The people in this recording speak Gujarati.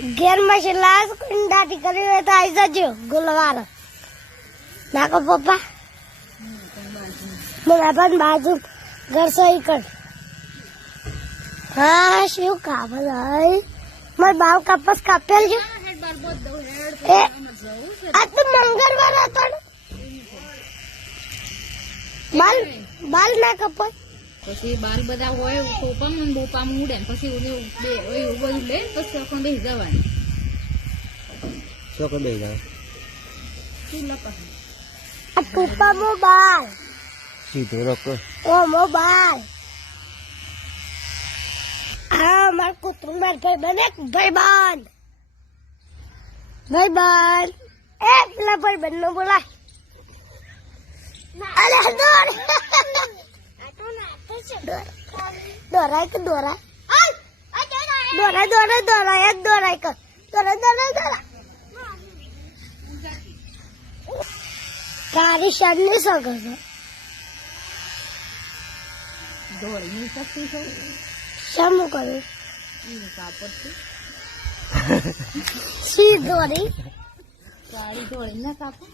ઘેર માં છેલ્લા દાટી કરી હોય તો આવી જજો ગુલવાર નાખો પપ્પા મને બાજુ ઘર સહી કર હા શું કામ ભાઈ મારે બાવ કાપસ કાપેલ છે આ તો મંગળવાર હતો ને બાલ ના કપાય પછી બાલ બધા હોય ટોપામાં બોપામાં ઉડે પછી બધું લે પછી આપણે બેસી જવાનું શું બે જાવ આ ટોપામાં બાલ સીધો રખો ઓ મોબાઈલ હા માર કૂતરું માર ભાઈ એ પેલા ભાઈ બંધ નો બોલાય અરે દોરાય કે દોરાય કર તારી શરની સગર છે દોડીની શક્તિ છે શાનું કર્યું કાપડથી સી દોરી સાડી દોડી ના કાપડ